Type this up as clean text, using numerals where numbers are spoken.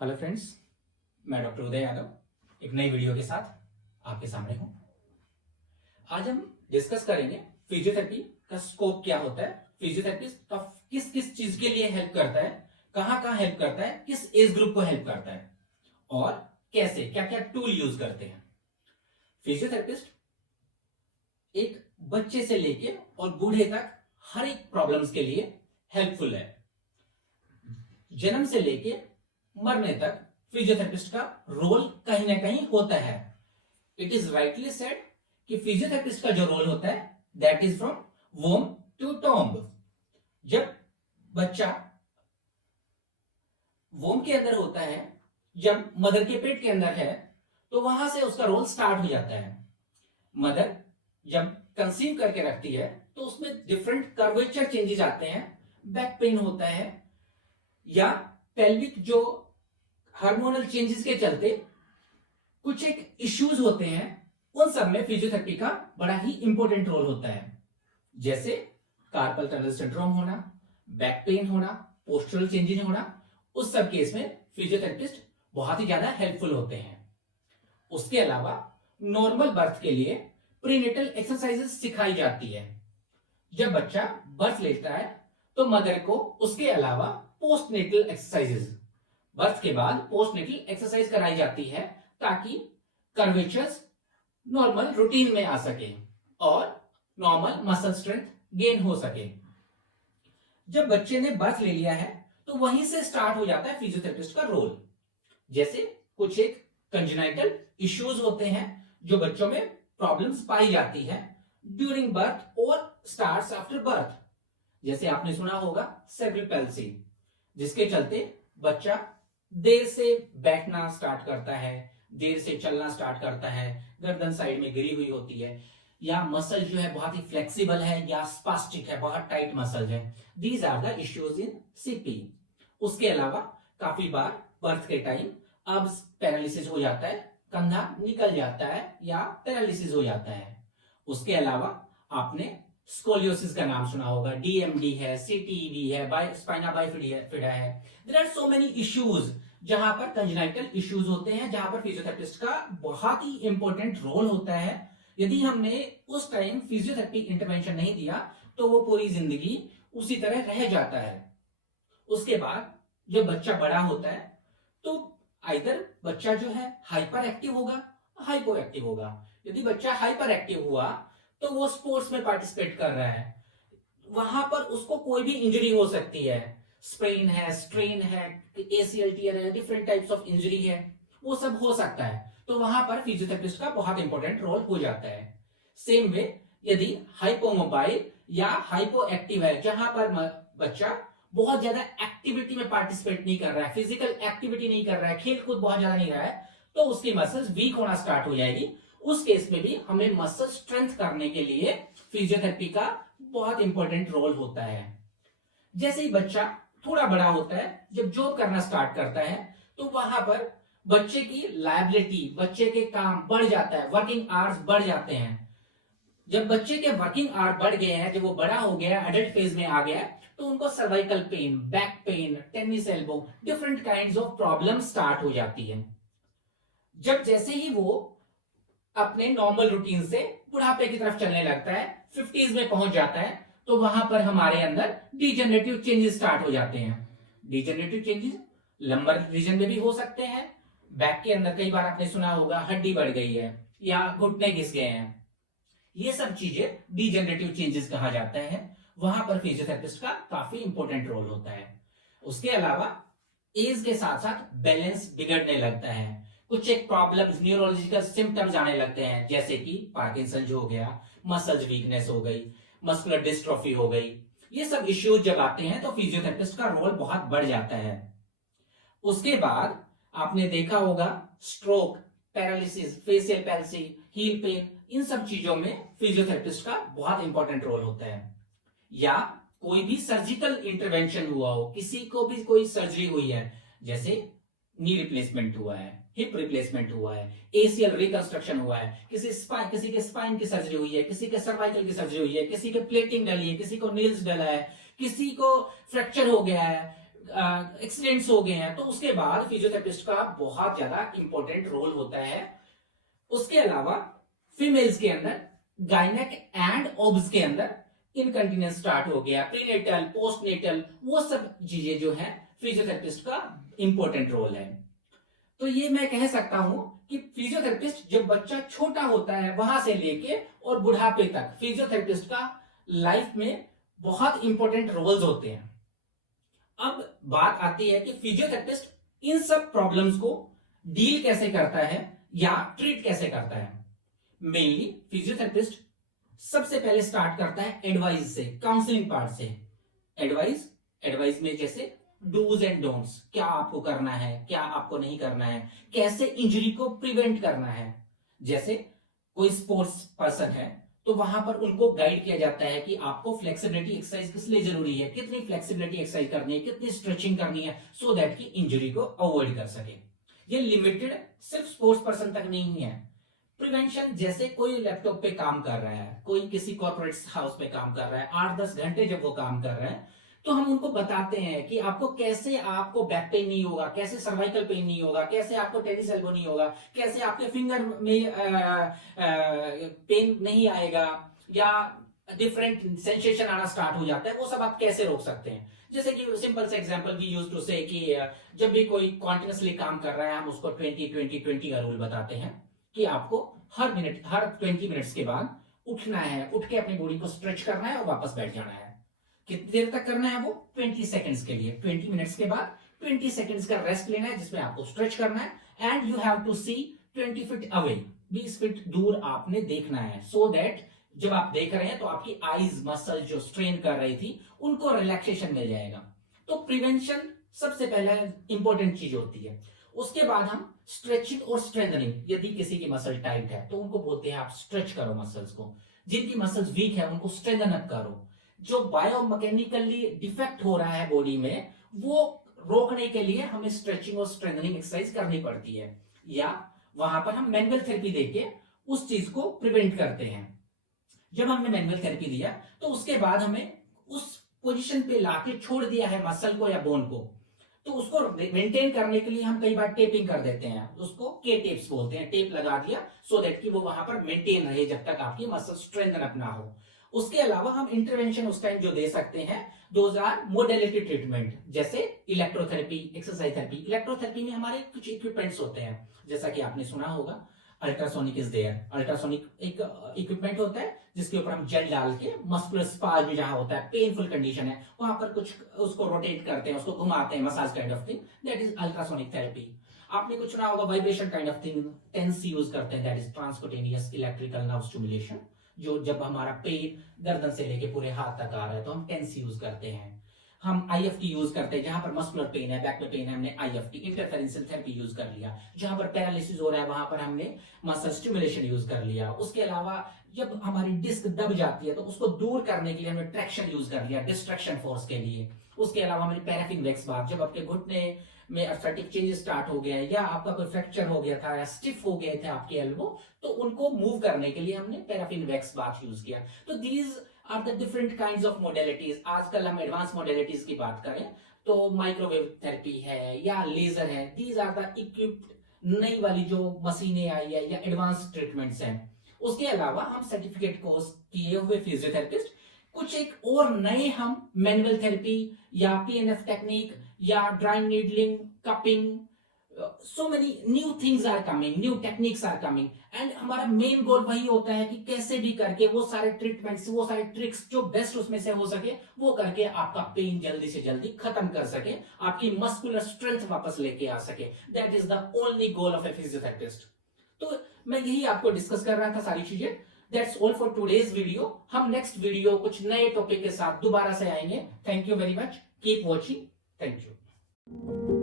Hello friends, मैं doctor उदय यादव एक नई वीडियो के साथ आपके सामने हूं। आज हम डिस्कस करेंगे फिजियोथेरेपी का स्कोप क्या होता है, फिजियोथेरेपी का किस किस चीज के लिए हेल्प करता है, कहां कहां हेल्प करता है, किस एज ग्रुप को हेल्प करता है और कैसे क्या क्या टूल यूज करते हैं। फिजियोथेरेपिस्ट एक बच्चे से लेके और बूढ़े तक हर एक प्रॉब्लम्स के लिए हेल्पफुल है। जन्म से लेके मरने तक फिजियोथेरेपिस्ट का रोल कहीं ना कहीं होता है। इट इज राइटली सेड कि फिजियोथेरेपिस्ट का जो रोल होता है that is from womb to tomb. जब बच्चा वोम के अंदर होता है, जब मदर के पेट के अंदर है, तो वहां से उसका रोल स्टार्ट हो जाता है। मदर जब कंसीव करके रखती है तो उसमें डिफरेंट कर्वेचर चेंजेस आते हैं, बैक पेन होता है या पेल्विक जो हार्मोनल चेंजेस के चलते कुछ एक इश्यूज होते हैं, उन सब में फिजियोथेरेपी का बड़ा ही इंपॉर्टेंट रोल होता है। जैसे कार्पल टनल सिंड्रोम होना, बैक पेन होना, पोस्चरल चेंजेस होना, उस सब केस में फिजियोथेरेपिस्ट बहुत ही ज्यादा हेल्पफुल होते हैं। उसके अलावा नॉर्मल बर्थ के लिए प्रीनेटल एक्सरसाइजेस सिखाई जाती है। जब बच्चा बर्थ लेता है तो मदर को उसके अलावा पोस्टनेटल एक्सरसाइजेस, बर्थ के बाद पोस्टनेटल एक्सरसाइज कराई जाती है ताकि कर्वेचर्स नॉर्मल रूटीन में आ सके और नॉर्मल मसल स्ट्रेंथ गेन हो सके। जब बच्चे ने बर्थ ले लिया है तो वहीं से स्टार्ट हो जाता है फिजियोथेरेपिस्ट का रोल। जैसे कुछ एक कंजेनाइटल इश्यूज होते हैं जो बच्चों में प्रॉब्लम्स पाई जाती है ड्यूरिंग बर्थ और स्टार्ट्स आफ्टर बर्थ। जैसे आपने सुना होगा सेरेब्रल पैल्सी, जिसके चलते बच्चा देर से बैठना स्टार्ट करता है, देर से चलना स्टार्ट करता है, गर्दन साइड में गिरी हुई होती है, या मसल जो है बहुत ही फ्लेक्सिबल है या स्पास्टिक है, बहुत टाइट मसल है। These are the issues in CP. उसके अलावा काफी बार बर्थ के टाइम अब पैरालिसिस हो जाता है, कंधा निकल जाता है या पैरालिसिस हो जाता है। उसके अलावा आपने स्कोलियोसिस का नाम सुना होगा, डीएमडी है, सीटीवी है, स्पाइना बाइफिडा है। There are so many issues जहां पर कंजेनाइटल इश्यूज होते हैं, जहां पर फिजियोथेरेपिस्ट का बहुत ही इंपॉर्टेंट रोल होता है। यदि हमने उस टाइम फिजियोथेरेपी इंटरवेंशन नहीं दिया तो वो पूरी जिंदगी उसी तरह रह जाता है। उसके बाद जब बच्चा बड़ा होता है तो आइदर बच्चा जो है हाइपर एक्टिव होगा, हाइपो एक्टिव होगा। यदि बच्चा हाइपर एक्टिव हुआ तो वो स्पोर्ट्स में पार्टिसिपेट कर रहा है, वहां पर उसको कोई भी इंजरी हो सकती है, स्प्रेन है, स्ट्रेन है, एसीएल टियर है, डिफरेंट टाइप्स ऑफ इंजरी है, वो सब हो सकता है। तो वहां पर फिजियोथेरेपिस्ट का बहुत इंपॉर्टेंट रोल हो जाता है। सेम वे यदि हाइपोमोबाइल या हाइपो एक्टिव है, जहां पर बच्चा बहुत ज्यादा एक्टिविटी में पार्टिसिपेट नहीं कर रहा है, फिजिकल एक्टिविटी नहीं कर रहा है, खेल कूद बहुत ज्यादा नहीं रहा है, तो उसकी मसल्स वीक होना स्टार्ट हो जाएगी। उस केस में भी हमें मसल स्ट्रेंथ करने के लिए फिजियोथेरेपी का बहुत इंपॉर्टेंट रोल होता है। जैसे ही बच्चा थोड़ा बड़ा होता है, जब जॉब करना स्टार्ट करता है, तो वहां पर बच्चे की लायबिलिटी, बच्चे के काम बढ़ जाता है, वर्किंग आवर्स बढ़ जाते हैं। जब बच्चे के वर्किंग आवर बढ़ गए हैं, जब वो बड़ा हो गया, एडल्ट फेज में आ गया, तो उनको cervical pain, back pain, tennis elbow, different kinds of problem start हो जाती है। जब जैसे ही वो अपने नॉर्मल रूटीन से बुढ़ापे की तरफ चलने लगता है, 50s में पहुंच जाता है, तो वहां पर हमारे अंदर डिजेनरेटिव चेंजेस स्टार्ट हो जाते हैं। डिजेनरेटिव चेंजेस लंबर रीजन में भी हो सकते हैं। बैक के अंदर कई बार आपने सुना होगा हड्डी बढ़ गई है या घुटने घिस गए हैं, ये सब चीजें डिजेनरेटिव चेंजेस कहा जाता है। वहां पर फिजियोथेरेपिस्ट का काफी इंपॉर्टेंट रोल होता है। उसके अलावा एज के साथ साथ बैलेंस बिगड़ने लगता है, कुछ एक प्रॉब्लम्स, न्यूरोलॉजिकल सिम्टम्स आने लगते हैं, जैसे कि पार्किंसन हो गया, मसल्स वीकनेस हो गई, मस्कुलर डिस्ट्रोफी हो गई। ये सब इश्यूज जब आते हैं तो फिजियोथेरेपिस्ट का रोल बहुत बढ़ जाता है। उसके बाद आपने देखा होगा stroke, paralysis, facial palsy, heel pain, इन सब चीजों में फिजियोथेरेपिस्ट का बहुत इंपॉर्टेंट रोल होता है। या कोई भी सर्जिकल इंटरवेंशन हुआ हो, किसी को भी कोई सर्जरी हुई है, जैसे नी रिप्लेसमेंट हुआ है, हिप रिप्लेसमेंट हुआ है, एसीएल रिकंस्ट्रक्शन हुआ है, किसी के स्पाइन की सर्जरी हुई है, किसी के सर्वाइकल की सर्जरी हुई है, किसी के प्लेटिंग डली है, किसी को नील्स डला है, किसी को फ्रैक्चर हो गया है, एक्सीडेंट्स हो गए हैं, तो उसके बाद फिजियोथेरेपिस्ट का बहुत ज्यादा इंपॉर्टेंट रोल होता है। उसके अलावा फीमेल्स के अंदर गायनेक एंड ओब्स के अंदर इनकंटिनेंस स्टार्ट हो गया, प्रीनेटल, पोस्टनेटल, वो सब चीजें जो है फिजियोथेरेपिस्ट का इंपॉर्टेंट रोल है। तो ये मैं कह सकता हूं कि फिजियोथेरेपिस्ट जब बच्चा छोटा होता है वहां से लेके और बुढ़ापे तक फिजियोथेरेपिस्ट का लाइफ में बहुत इंपॉर्टेंट रोल्स होते हैं। अब बात आती है कि फिजियोथेरेपिस्ट इन सब प्रॉब्लम्स को डील कैसे करता है या ट्रीट कैसे करता है। मेनली फिजियोथेरेपिस्ट सबसे पहले स्टार्ट करता है एडवाइस से, काउंसलिंग पार्ट से। एडवाइस में जैसे डूज एंड डोंट्स, क्या आपको करना है, क्या आपको नहीं करना है, कैसे इंजरी को प्रिवेंट करना है। जैसे कोई स्पोर्ट्स पर्सन है तो वहां पर उनको गाइड किया जाता है कि आपको फ्लेक्सिबिलिटी एक्सरसाइज किस लिए जरूरी है, कितनी फ्लेक्सिबिलिटी एक्सरसाइज करनी है, कितनी स्ट्रेचिंग करनी है, सो दैट कि इंजरी को अवॉइड कर सके। ये लिमिटेड सिर्फ स्पोर्ट्स पर्सन तक नहीं है। प्रिवेंशन जैसे कोई लैपटॉप पे काम कर रहा है, कोई किसी कॉर्पोरेट हाउस पे काम कर रहा है, 8-10 घंटे जब वो काम कर रहे हैं तो हम उनको बताते हैं कि आपको कैसे आपको बैक पेन नहीं होगा, कैसे सर्वाइकल पेन नहीं होगा, कैसे आपको टेनिस एल्बो नहीं होगा, कैसे आपके फिंगर में पेन नहीं आएगा या डिफरेंट सेंसेशन आना स्टार्ट हो जाता है, वो सब आप कैसे रोक सकते हैं। जैसे कि सिंपल से एग्जांपल वी यूज्ड टू से कि जब भी कोई कॉन्टिन्यूसली काम कर रहा है हम उसको 20-20-20 का रूल बताते हैं कि आपको हर 20 मिनट्स के बाद उठना है, उठ के अपनी बॉडी को स्ट्रेच करना है और वापस बैठ जाना है। कितनी देर तक करना है वो? 20 सेकंड्स के लिए। 20 मिनट्स के बाद 20 सेकंड्स का रेस्ट लेना है जिसमें आपको स्ट्रेच करना है and you have to see 20 feet away, 20 feet दूर आपने देखना है, सो दैट जब आप देख रहे हैं तो आपकी आईज मसल जो स्ट्रेन कर रही थी उनको रिलैक्सेशन मिल जाएगा। तो प्रिवेंशन सबसे पहले इंपॉर्टेंट चीज होती है। उसके बाद हम स्ट्रेचिंग और स्ट्रेंथनिंग, यदि किसी की मसल टाइट है तो उनको बोलते हैं आप स्ट्रेच करो मसल्स को, जिनकी मसल्स वीक है उनको स्ट्रेंथन अप करो। जो बायोमैकेनिकली डिफेक्ट हो रहा है बॉडी में वो रोकने के लिए हमें स्ट्रेचिंग और स्ट्रेंथनिंग एक्सरसाइज करनी पड़ती है, या वहां पर हम मैनुअल थेरेपी देके उस चीज को प्रिवेंट करते हैं। जब हमने मैनुअल थेरेपी दिया तो उसके बाद हमें उस पोजीशन पे लाके छोड़ दिया है मसल को या बोन को, तो उसको मेंटेन करने के लिए हम कई बार टेपिंग कर देते हैं, उसको के टेप्स बोलते हैं। टेप लगा दिया सो दैट कि वो वहां पर मेंटेन रहे जब तक आपकी मसल स्ट्रेंथन अप ना हो। उसके अलावा हम इंटरवेंशन उस टाइम जो दे सकते हैं दोज आर मोडेलिटी ट्रीटमेंट, जैसे इलेक्ट्रोथेरेपी, एक्सरसाइज थेरेपी। इलेक्ट्रोथेरेपी में हमारे कुछ इक्विपमेंट्स होते हैं, जैसा कि आपने सुना होगा अल्ट्रासोनिक इज देयर। अल्ट्रासोनिक एक इक्विपमेंट होता है जिसके ऊपर हम जेल डाल के मस्कुलर स्पाज जहां होता है, पेनफुल कंडीशन है, वहां पर कुछ उसको रोटेट करते हैं, उसको घुमाते हैं, massage kind of thing, that is ultrasonic therapy. आपने कुछ सुना होगा vibration kind of thing, TENS use करते हैं, that is transcutaneous electrical nerve stimulation. जो जब हमारा पेन गर्दन से लेके पूरे हाथ तक आ रहा है तो हम टेंस यूज करते हैं। हम IFT यूज करते हैं, जहां पर मस्कुलर पेन है, बैक में पेन है, हमने IFT इंटरफेरेंशियल थेरेपी यूज कर लिया। जहां पर पैरालिसिस हो रहा है वहां पर हमने मसल स्टिमुलेशन यूज कर लिया। उसके अलावा जब हमारी डिस्क दब जाती है तो उसको दूर करने के लिए हमने ट्रैक्शन यूज कर लिया, डिस्ट्रैक्शन फोर्स के लिए। उसके अलावा हमारी पैराफिन वैक्स बार, जब आपके घुटने में अस्थेटिक चेंजेस स्टार्ट हो गया या आपका कोई फ्रैक्चर हो गया था या स्टिफ हो गए थे आपके एल्बो, तो उनको मूव करने के लिए हमने पैराफिन वैक्स बार यूज किया। तो these are the different kinds of modalities. आजकल हम एडवांस मोडेलिटीज की बात करें तो माइक्रोवेव थेरेपी है या लेजर है, दीज आर द इक्विप्ड नई वाली जो मशीनें आई है या एडवांस ट्रीटमेंट्स हैं। उसके अलावा हम सर्टिफिकेट कोर्स किए हुए फिजियोथेरेपिस्ट कुछ एक और नए हम मैनुअल थेरेपी या PNF टेक्निक या drawing needling, cupping, so many new things are coming, new techniques are coming, and हमारा मेन गोल वही होता है कि कैसे भी करके वो सारे ट्रीटमेंट्स, वो सारे ट्रिक्स जो बेस्ट उसमें से हो सके वो करके आपका पेन जल्दी से जल्दी खत्म कर सके, आपकी मस्कुलर स्ट्रेंथ वापस लेके आ सके। That is the only goal of A physiotherapist. तो मैं यही आपको डिस्कस कर रहा था सारी चीजें। That's all for today's video. हम नेक्स्ट वीडियो कुछ नए टॉपिक के साथ दोबारा से आएंगे। Thank you very much, keep watching, thank you.